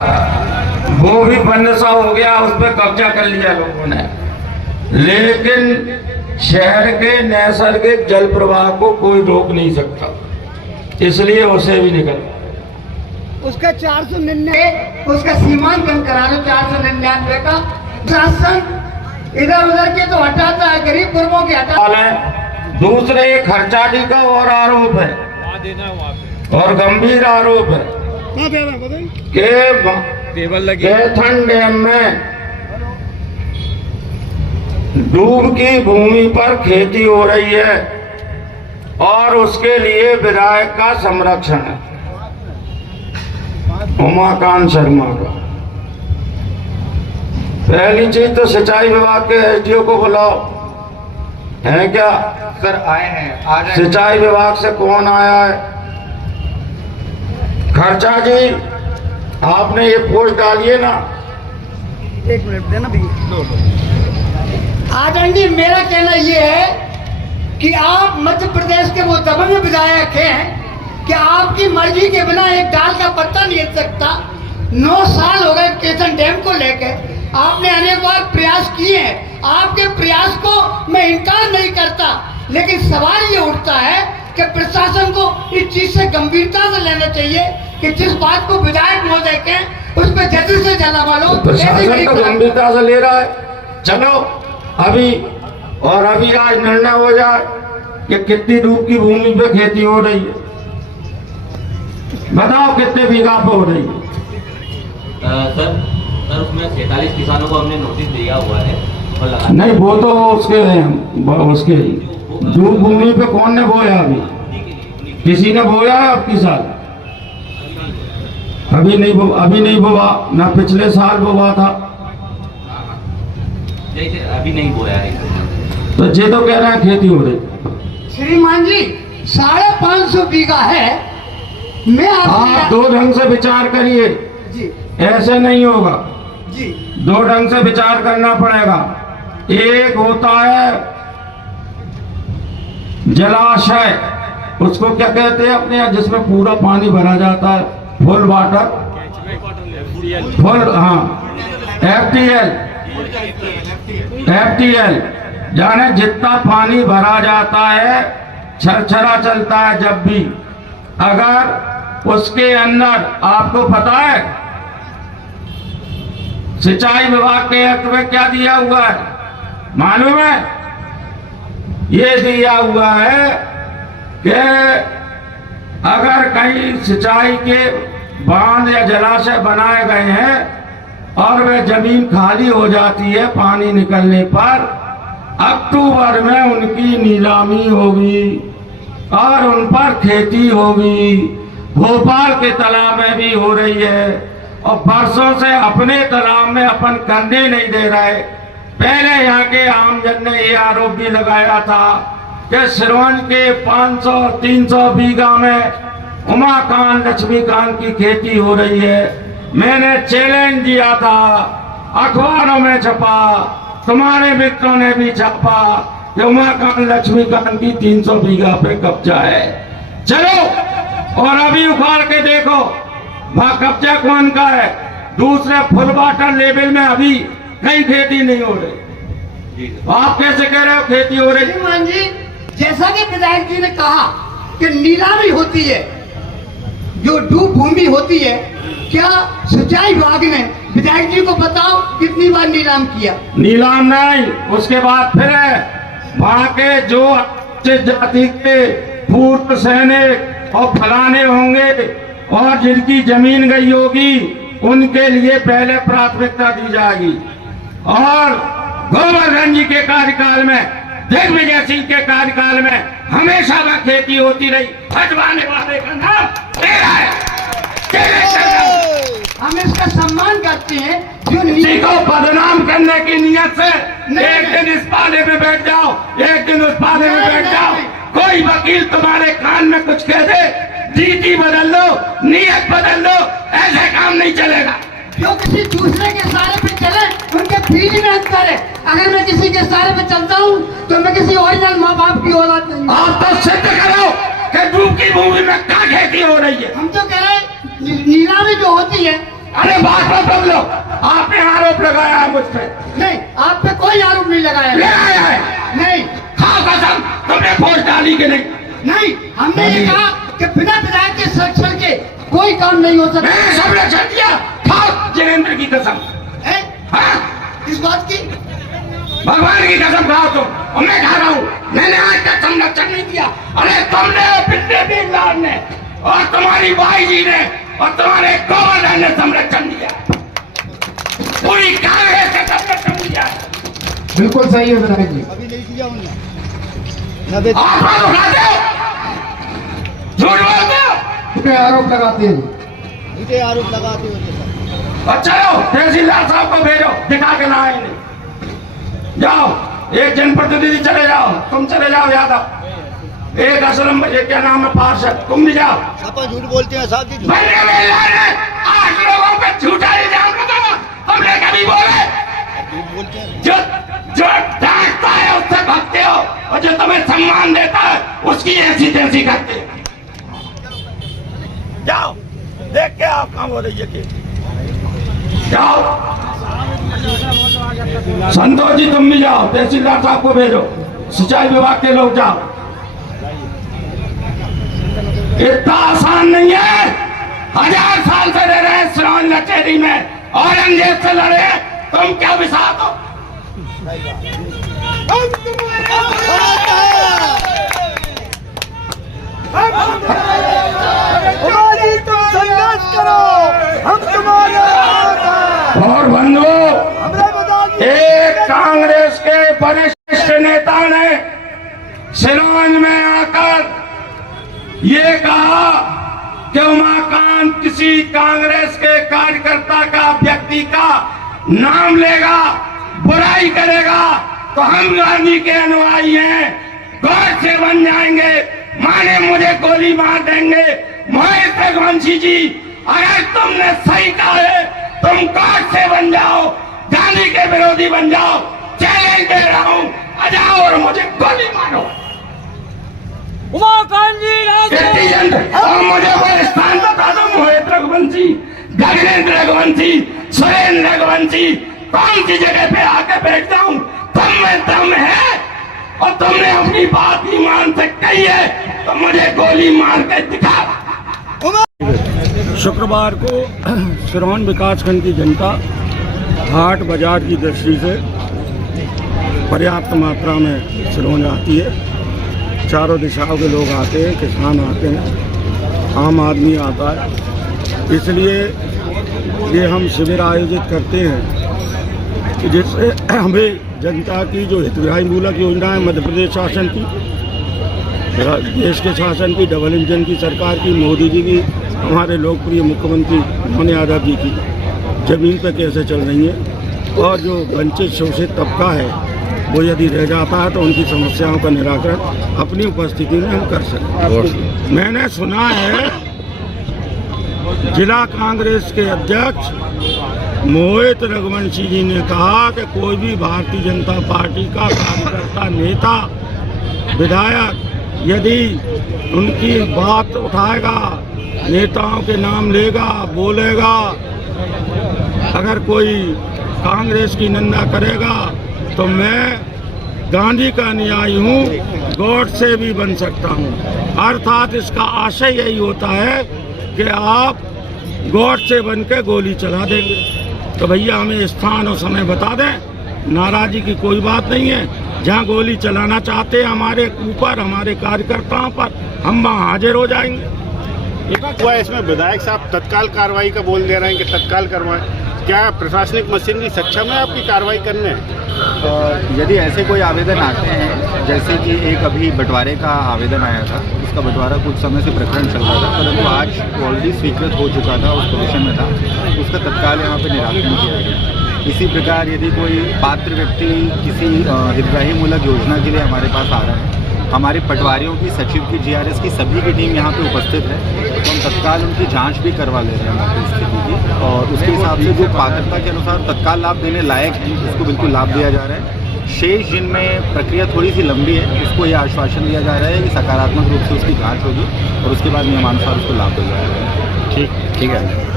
वो भी बंद सा हो गया, उस पर कब्जा कर लिया लोगों ने। लेकिन शहर के नैसर्गिक जल प्रवाह को कोई रोक नहीं सकता, इसलिए उसे भी निकल उसका 499 उसका सीमांकन करा लो। 499 का शासन इधर उधर के तो हटाता है, गरीब गुरबों के हटाता है। दूसरे खर्चाडी का और आरोप है और गंभीर आरोप है कि कैथन डैम में डूब की भूमि पर खेती हो रही है और उसके लिए विधायक का संरक्षण है, उमाकांत शर्मा का। पहली चीज तो सिंचाई विभाग के एसडीओ को बुलाओ, है क्या सर? आए हैं, आ रहे हैं। सिंचाई विभाग से कौन आया है? खर्चा जी, आपने ये पोस्ट डालिए ना। 1 मिनट देना भैया। आदरण जी, मेरा कहना ये है कि आप मध्य प्रदेश के वो दबंग विधायक हैं कि आपकी मर्जी के बिना एक डाल का पत्ता नहीं हिल सकता। 9 साल हो गए कैथन डैम को लेकर, आपने अनेक बार प्रयास किए हैं। आपके प्रयास को मैं इनकार नहीं करता, लेकिन सवाल ये उठता है कि प्रशासन को इस चीज से गंभीरता से लेना चाहिए कि जिस बात को विधायक महोदय के उस पर जल्दी से जला वालो। प्रशासन तो गंभीरता से ले रहा है। चलो अभी आज निर्णय हो जाए कि कितनी डूब की भूमि पे खेती हो रही है, बताओ कितने बीघा पे हो रही है? सर उसमें 46 किसानों को हमने नोटिस दिया हुआ है और लगा नहीं, वो तो उसके डूब भूमि पे कौन ने बोया? अभी किसी ने बोया है आपकी साल? अभी नहीं बोया ना, पिछले साल बोया था। अभी नहीं बोया है, तो ये तो कह रहे हैं खेती हो रही। श्रीमान जी 550 बीघा है। मैं आप दो ढंग से विचार करिए जी, ऐसे नहीं होगा जी, दो ढंग से विचार करना पड़ेगा। एक होता है जलाशय, उसको क्या कहते हैं अपने यहाँ, जिसमें पूरा पानी भरा जाता है, फुल वाटर, फुल, हाँ, एफटीएल, यानी जितना पानी भरा जाता है, छरछरा चलता है। जब भी अगर उसके अंदर, आपको पता है सिंचाई विभाग के एक्ट में क्या दिया हुआ है मालूम है? ये दिया हुआ है कि अगर कहीं सिंचाई के बांध या जलाशय बनाए गए हैं और वह जमीन खाली हो जाती है पानी निकलने पर, अक्टूबर में उनकी नीलामी होगी और उन पर खेती होगी। भोपाल के तालाब में भी हो रही है और बरसों से अपने तालाब में अपन करने नहीं दे रहे। पहले यहाँ के आमजन ने ये आरोप भी लगाया था कि सिरोंज के 500-300 बीघा में उमाकांत लक्ष्मीकांत की खेती हो रही है। मैंने चैलेंज दिया था, अखबारों में छपा, तुम्हारे मित्रों ने भी छापा कि उमाकांत लक्ष्मीकांत की 300 बीघा पे कब्जा है। चलो और अभी उखाड़ के देखो वहां कब्जा कौन का है। दूसरे फुल वाटर लेवल में अभी कहीं खेती नहीं हो रही, आप कैसे कह रहे हो खेती हो रही? श्रीमान जी, जैसा कि विधायक जी ने कहा कि नीलामी होती है, जो डूब भूमि होती है, क्या सिंचाई विभाग ने विधायक जी को बताओ कितनी बार नीलाम किया? नीलाम नहीं, उसके बाद फिर वहां के जो जाति के पूर्व सैनिक और फलाने होंगे और जिनकी जमीन गई होगी, उनके लिए पहले प्राथमिकता दी जाएगी। और गोवर्धन जी के कार्यकाल में, दिग्विजय सिंह के कार्यकाल में हमेशा वह खेती होती रही। हटवाने वाले का नाम तेरा है, हम इसका सम्मान करते हैं। जो किसी को बदनाम करने की नियत से एक दिन इस पाले में बैठ जाओ, एक दिन उस पाले में बैठ जाओ, कोई वकील तुम्हारे कान में कुछ कह दे, नीति बदल लो, नियत बदल लो, ऐसे काम नहीं चलेगा। जो किसी दूसरे के सहारे पे चले उनके फील्ड में करे। अगर मैं किसी के सहारे पे चलता हूँ तो मैं किसी ओरिजिनल माँ बाप की औलाद नहीं। आप तो सिद्ध करो कि डूब की भूमि में क्या खेती हो रही है। हम तो कह रहे हैं नीलामी जो होती है अरे बात मत बदलो। आपने आरोप लगाया है मुझ पे। नहीं, आप पे कोई आरोप नहीं लगाया। लगाया है। नहीं, खाओ कसम, तुमने वोट डाली कि नहीं? नहीं, हमने ये कहा कि बिना विधायक के संरक्षण के कोई काम नहीं हो सकता। मैंने संरक्षण दिया। खाओ जितेंद्र की कसम। है? हाँ? इस बात की भगवान की कसम खाओ तुम। और मैं खा रहा हूँ, मैंने आज तक संरक्षण नहीं दिया। अरे तुमने, पिछले देवदार ने और तुम्हारी भाई जी ने और तुम्हारे गवर्नर ने संरक्षण दिया। पूरी कांग्रेस ने संरक्षण दिया। बिल्कुल सही है विधायक जी। आप हाथ उठाते हो, झूठ बोलते हो। झूठे आरोप लगाते हैं। अच्छा लो, तहसीलदार साहब को भेजो, दिखा के लाए इन्हें। जाओ, एक जनप्रतिनिधि चले जाओ, तुम चले जाओ यादव। एक असलम, एक क्या नाम है पार्षद, तुम भी जाओ। आप झूठ बोलते हैं साहब जी। मैंने मेला ने 8 लोगों पे झूठा इल्जाम लगाया, तुमने कभी बोले? झूठ बोलते हैं। जो डांटता है उससे भागते हो, और जो तुम्हें सम्मान देता है उसकी ऐसी तैसी करते हो। जाओ, देख के आप काम हो रही है। जाओ संतोष जी, तुम भी जाओ, तहसीलदार साहब को भेजो, सिंचाई विभाग के लोग जाओ। इतना आसान नहीं है। 1000 साल से रह रहे हैं सिरोंज लचेरी में, औरंगजेब से लड़े, तुम क्या विसात हो? तुम संघर्ष करो, हम तुम्हारे और बंधुओं, एक कांग्रेस के वरिष्ठ नेता ने सिरोंज में आकर ये कहा कि उमाकांत किसी कांग्रेस के कार्यकर्ता का, व्यक्ति का नाम लेगा, बुराई करेगा तो हम गांधी के अनुयायी हैं, गौर से बन जाएंगे, माने मुझे गोली मार देंगे। मोहित रघुवंशी जी, अगर तुमने सही कहा है, तुम गौर से बन जाओ, गांधी के विरोधी बन जाओ। चैलेंज दे रहा हूं, आ जाओ और मुझे गोली मारो। उमाकांत जी और मुझे वो स्थान बता दो, मोहित रघुवंशी, गगनेंद्र रघुवंशी, सुरेंद्र रघुवंशी, कौन सी जगह पे आके बैठ जाऊं? तुम में दम है और तुमने अपनी बात ईमान से कही है तो मुझे गोली मार के दिखा। शुक्रवार को सिरोंज विकासखंड की जनता हाट बाजार की दृष्टि से पर्याप्त मात्रा में सिरोंज आती है। चारों दिशाओं के लोग आते हैं, किसान आते हैं, आम आदमी आता है। इसलिए ये हम शिविर आयोजित करते हैं कि जिससे हमें जनता की जो हितग्राही मूलक योजना है, मध्य प्रदेश शासन की, देश के शासन की, डबल इंजन की सरकार की, मोदी जी की, हमारे लोकप्रिय मुख्यमंत्री मोहन यादव जी की जमीन पर कैसे चल रही है, और जो वंचित शोषित तबका है वो यदि रह जाता है तो उनकी समस्याओं का निराकरण अपनी उपस्थिति में हम कर सकते। मैंने सुना है जिला कांग्रेस के अध्यक्ष मोहित रघुवंशी जी ने कहा कि कोई भी भारतीय जनता पार्टी का कार्यकर्ता, नेता, विधायक यदि उनकी बात उठाएगा, नेताओं के नाम लेगा, बोलेगा, अगर कोई कांग्रेस की निंदा करेगा तो मैं गांधी का अनुयायी हूँ, गॉड से भी बन सकता हूँ। अर्थात इसका आशय यही होता है कि आप गॉड से बन के गोली चला देंगे। तो भैया हमें स्थान और समय बता दें, नाराजी की कोई बात नहीं है। जहाँ गोली चलाना चाहते हैं हमारे ऊपर, हमारे कार्यकर्ताओं पर, हम वहाँ हाजिर हो जाएंगे। हुआ इसमें विधायक साहब तत्काल कार्रवाई का बोल दे रहे हैं कि तत्काल करवाएं। क्या प्रशासनिक मशीनरी सक्षम है आपकी कार्रवाई करने? यदि ऐसे कोई आवेदन आते हैं, जैसे कि एक अभी बंटवारे का आवेदन आया था, उसका बंटवारा कुछ समय से प्रकरण चल रहा था, परंतु आज ऑलरेडी स्वीकृत हो चुका था, उस पोजीशन में था, उसका तत्काल यहाँ पे निराकरण किया गया। इसी प्रकार यदि कोई पात्र व्यक्ति किसी हितग्राही मूलक योजना के लिए हमारे पास आ रहा है, हमारे पटवारियों की, सचिव की, जीआरएस की, सभी की टीम यहाँ पे उपस्थित है, तो हम तत्काल उनकी जांच भी करवा ले रहे हैं स्थिति की, और उसके हिसाब से जो पात्रता के अनुसार तत्काल लाभ देने लायक है उसको बिल्कुल लाभ दिया जा रहा है। शेष जिनमें प्रक्रिया थोड़ी सी लंबी है, उसको ये आश्वासन दिया जा रहा है कि सकारात्मक रूप से उसकी जाँच होगी और उसके बाद नियमानुसार उसको लाभ दिया जाएगा। ठीक है।